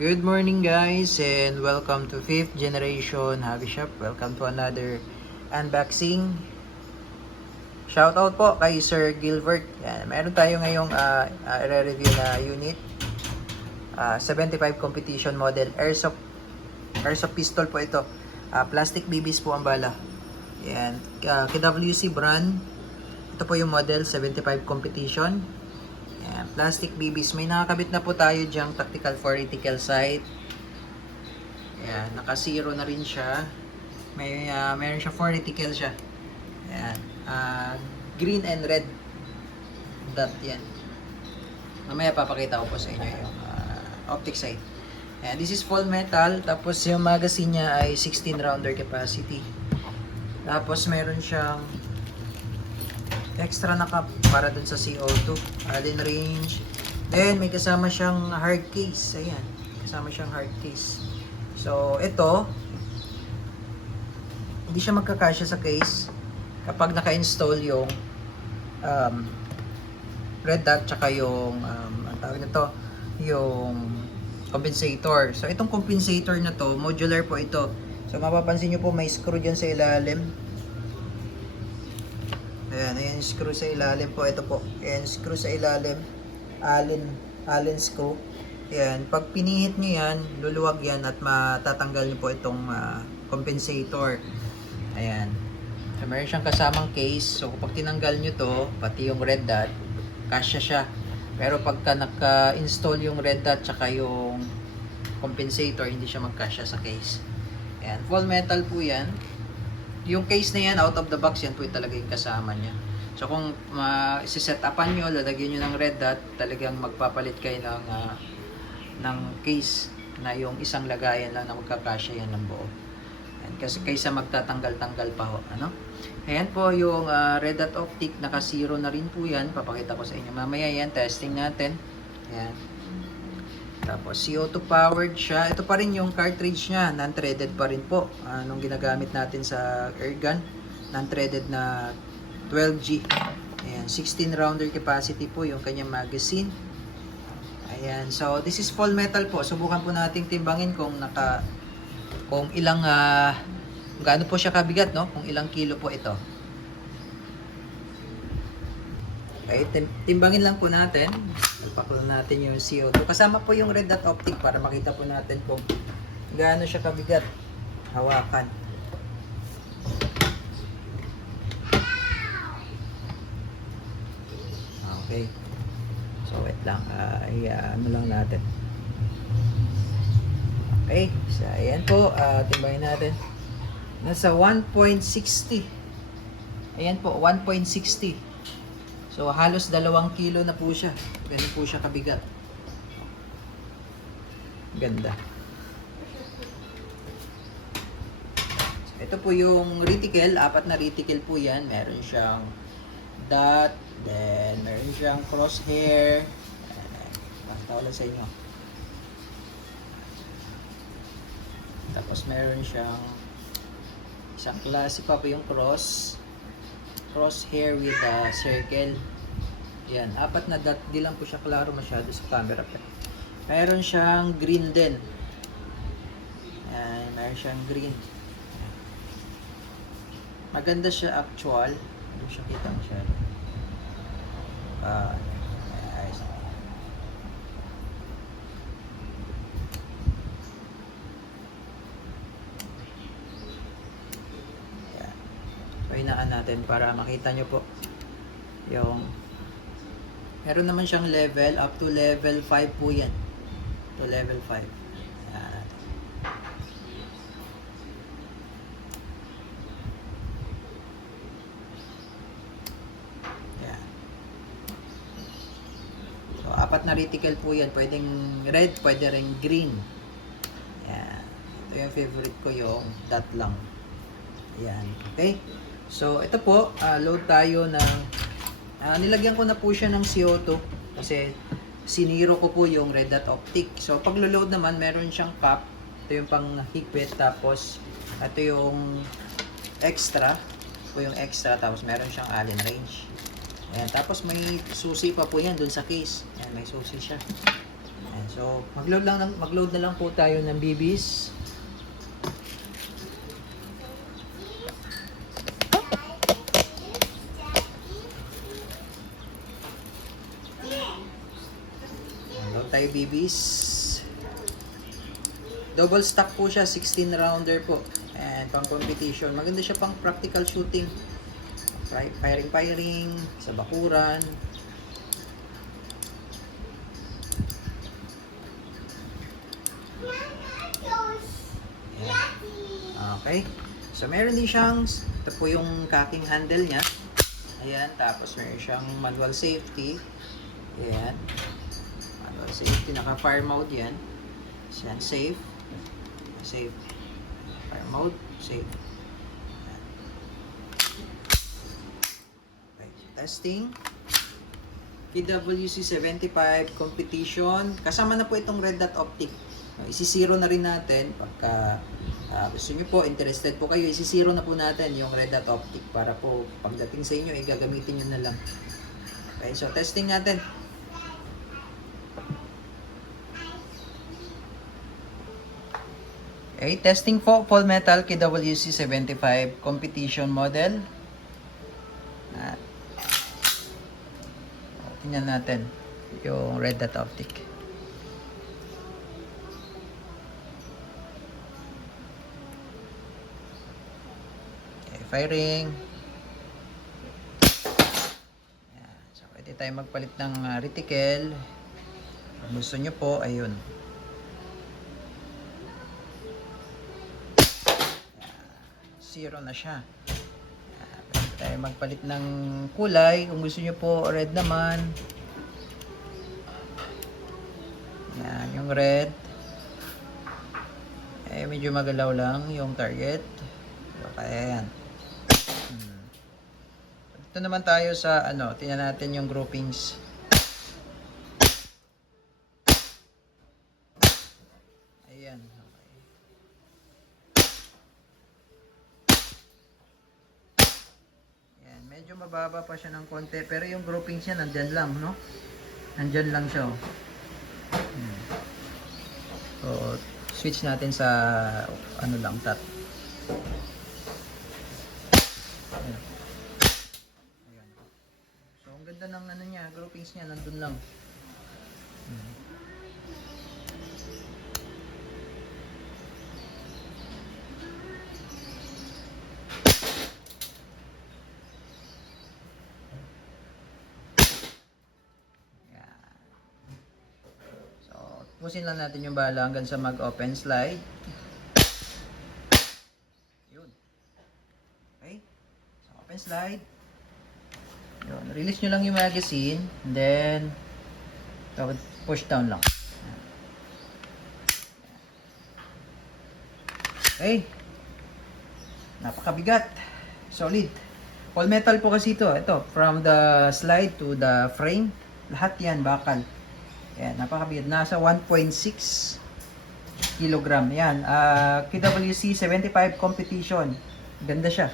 Good morning guys and welcome to 5th generation hobby shop. Welcome to another unboxing. Shoutout po kay Sir Gilbert. Yan, meron tayo ngayong i-review na unit. 75 competition model airsoft pistol po ito. Plastic BBs po ang bala. Yan, KWC brand. Ito po yung model 75 competition. Yan, plastic BBs. May nakakabit na po tayo dyang tactical for reticle sight. Yan, naka-zero na rin siya. Meron siya for reticle siya. Yan, green and red dot yan. Mamaya papakita ko po sa inyo yung optic sight. Yan, this is full metal. Tapos yung magazine niya ay 16 rounder capacity. Tapos meron siyang extra na cup para dun sa CO2, allen range. Then may kasama siyang hard case. Ayan, kasama siyang hard case. So ito, hindi siya magkakasya sa case kapag naka-install yung red dot tsaka yung ang tawag nito, yung compensator. So itong compensator na to, modular po ito. So mapapansin nyo po may screw dyan sa ilalim. Ayan screw sa ilalim po. Ito po. Ayan, screw sa ilalim. Allen screw. Ayan, pag pinihit nyo yan, luluwag yan at matatanggal nyo po itong compensator. Ayan. So, meron siyang kasamang case. So, kapag tinanggal nyo to, pati yung red dot, kasya siya. Pero pagka naka-install yung red dot tsaka yung compensator, hindi siya magkasya sa case. Ayan, full metal po yan. Yung case na yan, out of the box, yan po yung talaga yung kasama niya. So kung isi-set upan nyo, lalagyan nyo ng red dot, talagang magpapalit kayo ng case na yung isang lagayan lang na magkakasya yan ng buo. Ayan, kasi kaysa magtatanggal-tanggal pa ho. Ano? Ayan po yung red dot optic, naka-zero na rin po yan. Papakita ko sa inyo mamaya yan, testing natin. Ayan. Tapos CO2 powered siya. Ito pa rin yung cartridge niya, non-threaded pa rin po. Nung ginagamit natin sa airgun, non-threaded na 12G. Ayan, 16 rounder capacity po yung kanyang magazine. Ayan, so this is full metal po. Subukan po nating timbangin kung ilang gaano po siya kabigat, no? Kung ilang kilo po ito. Okay, timbangin lang po natin. Ipakulo natin yung CO2. Kasama po yung red dot optic para makita po natin kung gaano siya kabigat. Hawakan. Okay. So wait lang. Ano lang natin. Okay. So ayan po. Timbangin natin. Nasa 1.60. Ayan po. 1.60. So, halos 2 kilo na po siya. Ganun po siya kabigat. Ganda. So, ito po yung reticle. 4 na reticle po yan. Meron siyang dot. Then, meron siyang crosshair. Pagtawalan sa inyo. Tapos, meron siyang isang klase pa po yung crosshair with a circle. Yan, 4 na dot. Di lang po siya klaro masyado sa camera. Meron siyang green din. Yan, meron siyang green. Maganda siya actual. Hindi siya kita masyado. Ayos. So, hinaan natin para makita nyo po yung meron naman siyang level up to level 5 po yan. To level 5. Yan. Yan. So 4 na reticle po yan. Pwedeng red, pwede rin green. Yan. Ito yung favorite ko, yung dot lang. Yan. Okay. So, ito po, load tayo ng, nilagyan ko na po siya ng CO2 kasi siniro ko po yung red dot optic. So, pag load naman, meron siyang cap. Ito yung pang higpit, tapos ito yung extra. Ito yung extra, tapos meron siyang allen range. Ayan, tapos may susi pa po yan dun sa case. Ayan, may susi siya. Ayan, so, mag-load na lang po tayo ng BBs. Load tayo BBs. Double stack po siya, 16 rounder po. And pang competition. Maganda siya pang practical shooting. Firing sa bakuran. Okay. So meron din siyang, ito po yung cocking handle niya. Ayan, tapos meron siyang manual safety. Ayan. Manual safety, naka-fire mode yan. Ayan, safe. Safe. Fire mode, safe. Ayan. Okay, testing. PWC 75 competition. Kasama na po itong red dot optic. Isi-zero na rin natin pagka gusto nyo po, interested po kayo, isi-zero na po natin yung red dot optic para po pagdating sa inyo, gagamitin nyo na lang. Okay, so testing natin. Okay, testing po, full metal KWC 75 competition model. Tingnan natin yung red dot optic. Firing. Ayan. So, pwede tayo magpalit ng reticle. Kung gusto nyo po, ayun. Ayan. Zero na siya. Ayan. Pwede tayo magpalit ng kulay. Kung gusto nyo po, red naman. Ayan, yung red. Eh, medyo magalaw lang yung target. Kaya yan. Ito naman tayo sa tingnan natin yung groupings. Ayan. Okay. Ayan, medyo mababa pa siya ng konti pero yung groupings niya nandyan lang, no? Nandyan lang siya. So, switch natin sa lang top. Ganda ng niya, groupings niya nandun lang. So, pusin lang natin yung bala hanggang sa mag-open slide. Yun. Okay. So, open slide. Yun, release nyo lang yung magazine, and then push down lang. Okay. Napakabigat. Solid. All metal po kasi ito. Ito, from the slide to the frame, lahat yan bakal. Yan, napakabigat. Nasa 1.6 kilogram. Yan, KWC 75 competition. Ganda siya.